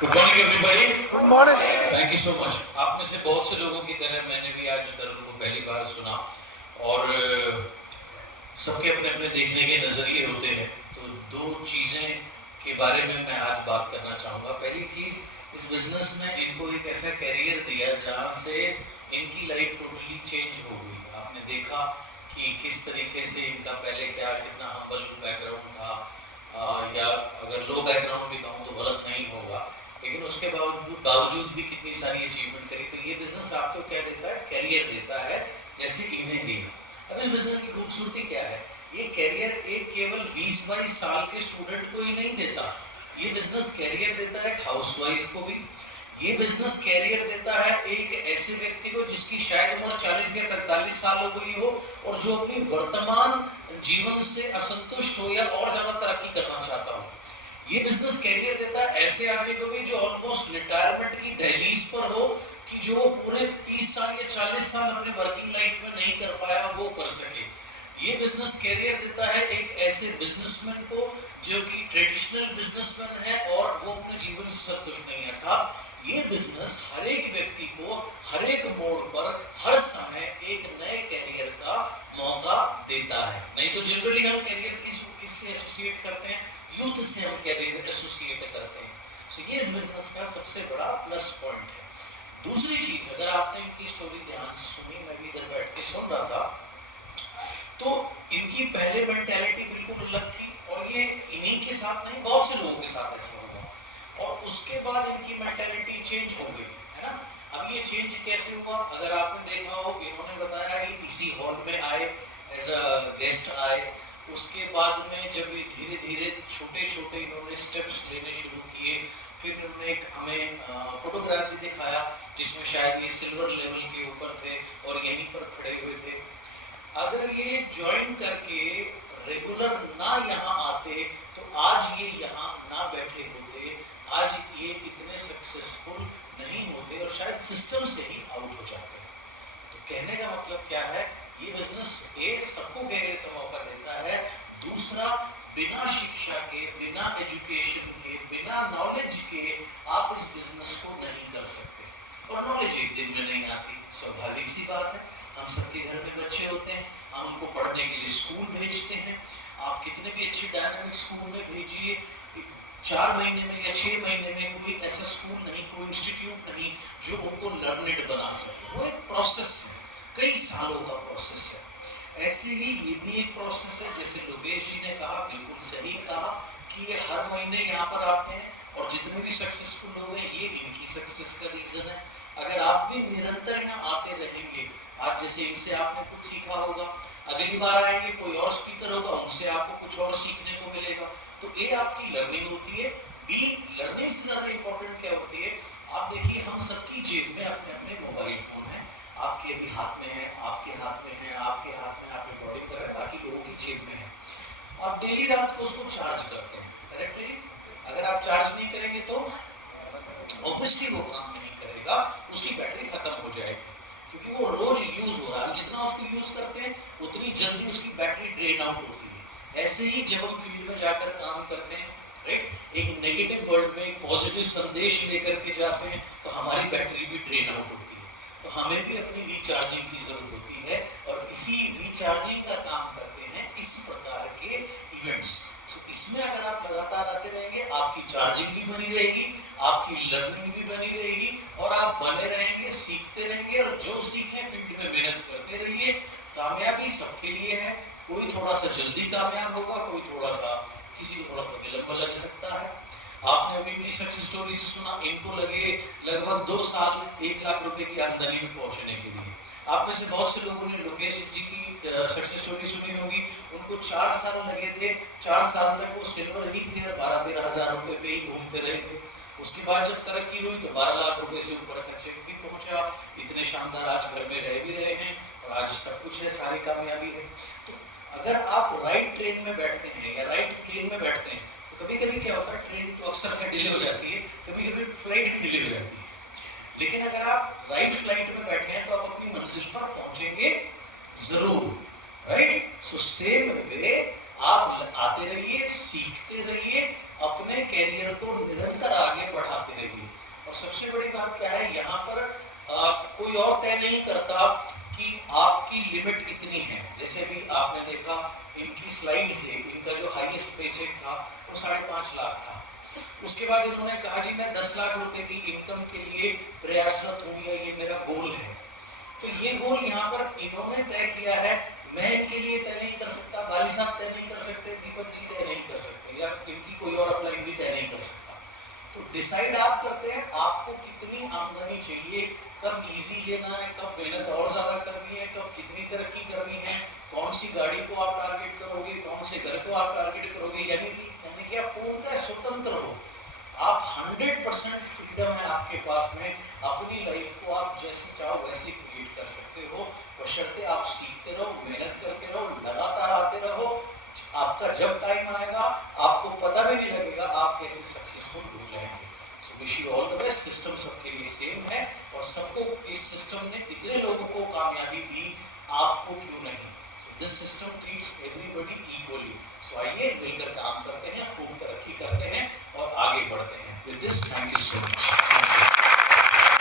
Good morning everybody. Good morning. Thank you so much. आप में से बहुत से लोगों की तरह मैंने भी आज तरुण को पहली बार सुना और सबके अपने अपने देखने के नज़रिए होते हैं। तो दो चीज़ें के बारे में मैं आज बात करना चाहूँगा। पहली चीज़, इस बिजनेस ने इनको एक ऐसा कैरियर दिया जहाँ से इनकी लाइफ टोटली चेंज हो गई। आपने देखा कि किस तरीके से इनका पहले क्या कितना हम्बल बैकग्राउंड था, या अगर लो बैकग्राउंड भी कहूँ तो गलत नहीं होगा, लेकिन उसके बावजूद भी कितनी सारी अचीवमेंट करी। तो ये बिजनेस आपको क्या देता है? कैरियर देता है, जैसे इन्हें दिया। अब इस बिजनेस की खूबसूरती क्या है? ये कैरियर एक केवल 20-22 साल के स्टूडेंट को ही नहीं देता, ये बिजनेस कैरियर देता है हाउसवाइफ को भी। ये बिजनेस कैरियर देता है एक ऐसे व्यक्ति को जिसकी शायद उम्र 40 या 45 साल हो गई हो और जो अपनी वर्तमान जीवन से असंतुष्ट हो या और ज्यादा तरक्की करना चाहता हो। ये बिजनेस कैरियर देता है ऐसे आदमी को भी जो ऑलमोस्ट रिटायरमेंट की दहलीज पर हो, कि जो पूरे 30 साल या 40 साल अपने वर्किंग लाइफ में नहीं कर पाया वो कर सके। ये बिजनेस कैरियर देता है एक ऐसे बिजनेसमैन को जो कि ट्रेडिशनल बिजनेसमैन है और वो अपने जीवन से संतुष्ट नहीं है। अर्थात ये बिजनेस हर एक व्यक्ति को हर एक मोड़ पर हर समय एक नए कैरियर का मौका देता है। नहीं तो जनरली हम कैरियर किससे एसोसिएट करते हैं? यूथ से हम कैरियर एसोसिएट करते हैं। तो ये इस बिजनेस का सबसे बड़ा प्लस पॉइंट है। दूसरी चीज, अगर आपने इनकी स्टोरी ध्यान से सुनी, मैं भी इधर बैठ के सुन रहा था, तो इनकी पहले मेंटालिटी बिल्कुल अलग थी और ये इन्हीं के साथ नहीं बहुत से लोगों के साथ ऐसा हुआ और उसके बाद इनकी मेंटालिटी चेंज हो गई, है ना। अब ये चेंज कैसे हुआ? अगर आपने देखा हो, इन्होंने बताया कि इसी हॉल में आए, एज अ गेस्ट आए, उसके बाद में जब धीरे धीरे छोटे छोटे इन्होंने स्टेप्स लेने शुरू किए, फिर इन्होंने एक हमें फोटोग्राफ भी दिखाया जिसमें शायद ये सिल्वर लेवल के ऊपर थे और यहीं पर खड़े हुए थे। अगर ये ज्वाइन करके रेगुलर ना यहाँ आते तो आज ये यहाँ ना बैठे होते, आज ये इतने सक्सेसफुल नहीं होते और शायद सिस्टम से ही आउट हो जाते। तो कहने का मतलब क्या है? ये बिजनेस एक सबको कैरियर का मौका देता है, दूसरा बिना शिक्षा के, बिना एजुकेशन के, बिना नॉलेज के आप इस बिजनेस को नहीं कर सकते। और नॉलेज एक दिन में नहीं आती, स्वाभाविक सी बात है। हम सबके घर में बच्चे होते हैं, हम उनको पढ़ने के लिए स्कूल भेजते हैं। आप कितने भी अच्छे डायनामिक स्कूल में भेजिए, 4 महीने में या 6 महीने में कोई ऐसा स्कूल नहीं, कोई इंस्टीट्यूट नहीं जो उनको लर्नेड बना सके। वो एक प्रोसेस है, कई सालों का प्रोसेस है। ऐसे ही ये भी एक प्रोसेस है, जैसे लोकेश जी ने कहा, बिल्कुल सही कहा कि ये हर महीने यहाँ पर आते हैं और जितने भी सक्सेसफुल लोग हैं ये इनकी सक्सेस का रीजन है। अगर आप भी निरंतर यहाँ आते रहेंगे, आज जैसे इनसे आपने कुछ सीखा होगा, अगली बार आएंगे कोई और स्पीकर होगा, उनसे आपको कुछ और सीखने को मिलेगा। तो ये आपकी लर्निंग होती है। बी लर्निंग से ज्यादा इंपॉर्टेंट क्या होती है? आप देखिए, हम सबकी जेब में अपने अपने मोबाइल फोन है, आपके अभी हाथ में है, आपके हाथ में है, आपके हाथ में, आप रिकॉर्डिंग कर रहे हैं, बाकी लोगों की जेब में है। आप डेली रात को उसको चार्ज करते हैं, करेक्टली? अगर आप चार्ज नहीं करेंगे तो ऑब्वियसली वो काम नहीं करेगा, उसकी बैटरी खत्म हो जाएगी, क्योंकि वो रोज यूज हो रहा है। जितना उसको यूज करते हैं उतनी जल्दी उसकी बैटरी ड्रेन आउट होती है। ऐसे ही जब हम फील्ड में जाकर काम करते हैं, राइट, एक नेगेटिव वर्ल्ड में एक पॉजिटिव संदेश लेकर के जाते हैं, तो हमारी बैटरी भी ड्रेन आउट होती है। तो हमें भी अपनी रिचार्जिंग की जरूरत होती है और इसी रिचार्जिंग का काम करते हैं इस प्रकार के इवेंट्स। तो इसमें अगर आप लगातार आते रहेंगे, आपकी चार्जिंग भी बनी रहेगी, आपकी लर्निंग भी बनी रहेगी और आप बने रहेंगे, सीखते रहेंगे और जो सीखें फील्ड में मेहनत करते रहिए। कामयाबी सबके लिए है, कोई थोड़ा सा जल्दी कामयाब होगा, कोई थोड़ा सा, किसी को थोड़ा विलंब लग सकता है। आपने अभी इनकी सक्सेस स्टोरी से सुना, इनको लगे लगभग 2 साल 1 लाख रुपए की आमदनी में पहुंचने के लिए। आप में से बहुत से लोगों ने लोकेश जी की सक्सेस स्टोरी सुनी होगी, उनको 4 साल लगे थे, 4 साल तक वो सिल्वर ही थे और 12-13 हजार रुपए पे ही घूमते रहे थे। उसके बाद जब तरक्की हुई तो 12 लाख रुपए से ऊपर का चेक भी पहुंचा, इतने शानदार आज घर में रह भी रहे हैं और आज सब कुछ है, सारी कामयाबी है। तो अगर आप राइट ट्रेन में बैठते हैं या राइट प्लेन में बैठते हैं, तो कभी कभी क्या होता है, ट्रेन तो अक्सर डिले हो जाती है, कभी कभी फ्लाइट भी डिले हो जाती है, लेकिन अगर आप राइट फ्लाइट में बैठे हैं तो आप अपनी मंजिल पर पहुंचेंगे जरूर, राइट। सो सेम वे आप आते रहिए, सीखते रहिए, अपने कैरियर को निरंतर आगे बढ़ाते रहिए। बात क्या है, यहाँ पर कोई और तय नहीं करता कि आपकी लिमिट इतनी है। जैसे भी आपने देखा इनकी स्लाइड से, इनका जो हाईएस्ट पेचेक था वो 5.5 लाख था। उसके बाद इन्होंने कहा जी मैं 10 लाख रुपए की इनकम के लिए प्रयासरत हूँ, या ये मेरा गोल है। तो ये गोल यहाँ पर इन्होंने तय किया है, मैं इनके लिए तय नहीं कर सकता, बाली साहब तय नहीं कर सकते, दीपक जी तय नहीं कर सकते, या इनकी कोई और अपलाइन भी तय नहीं कर सकता। तो डिसाइड आप करते हैं आपको कितनी आमदनी चाहिए, कब इजी लेना है, कब मेहनत और ज्यादा करनी है, कब कितनी तरक्की करनी है, कौन सी गाड़ी को आप टारगेट करोगे, कौन से घर को आप टारगेट करोगे। यानी कि आप पूर्णतः स्वतंत्र हो, आप 100% फ्रीडम है आपके पास में, अपनी लाइफ को आप जैसे चाहो वैसे क्रिएट कर सकते हो, बशर्ते आप सीखते रहो, मेहनत करते रहो, लगातार आते रहो। आपका जब टाइम आएगा आपको पता भी नहीं लगेगा आप कैसे सक्सेसफुल हो जाएंगे। So wish you all the best. System सबके लिए सेम है और सबको इस सिस्टम ने इतने लोगों को कामयाबी दी, आपको क्यों नहीं। So this system treats everybody equally. So आइए मिलकर काम करते हैं, खूब तरक्की करते हैं और आगे बढ़ते हैं। With this thank you so much.